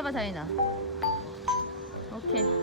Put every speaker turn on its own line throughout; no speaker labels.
와봐 다이나. 오케이.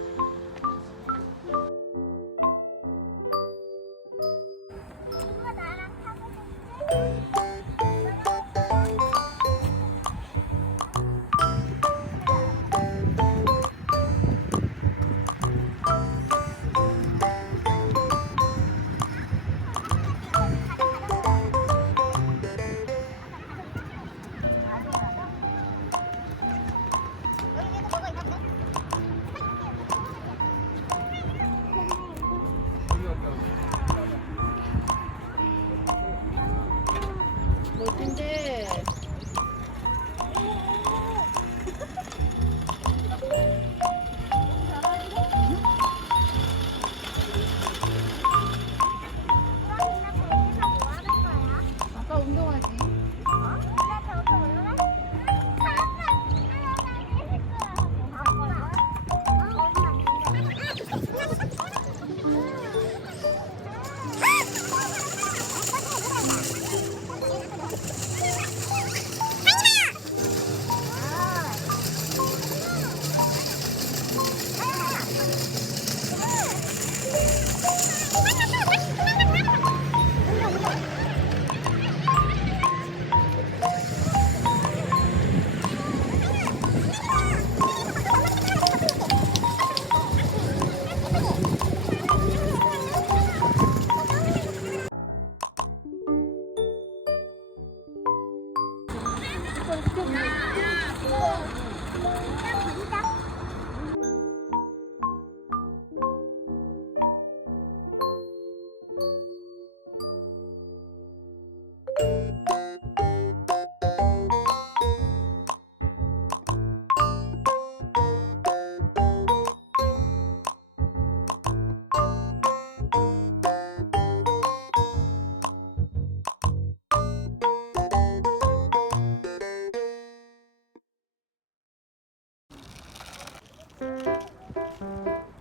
Música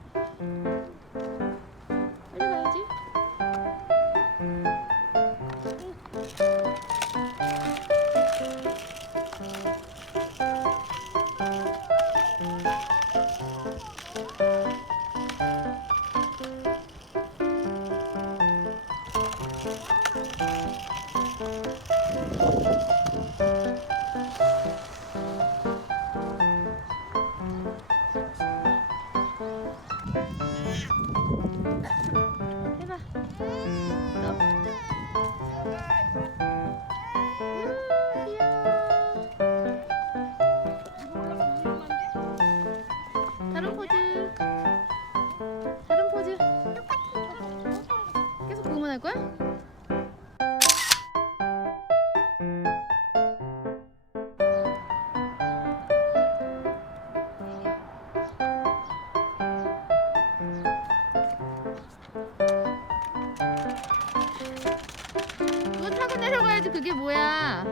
다른 포즈. 다른 포즈. 계속 그거만 할 거야? 그거 타고 내려가야지 그게 뭐야?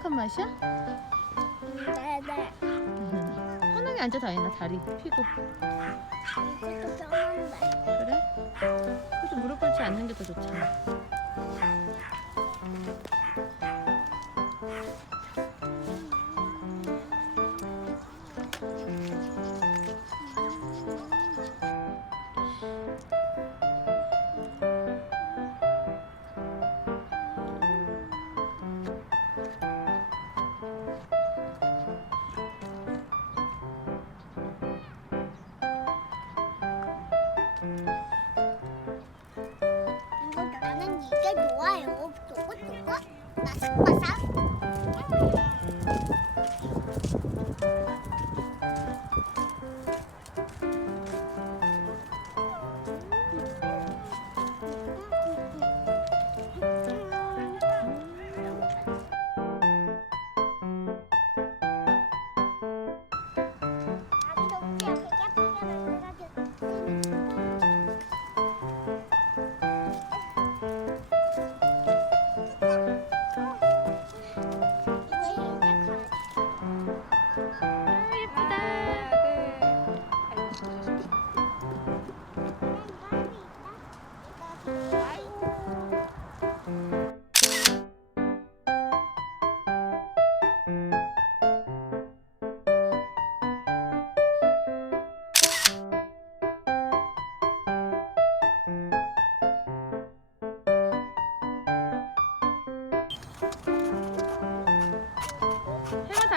생각한 맛이야?
네, 네.
편하게 앉아 다니나 다리 피고
이것도 편한데.
그래? 그래도 무릎 꿇지 않는 게 더 좋잖아.
나는 이게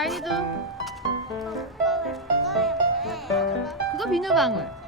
다행이도.
그거
비누방울.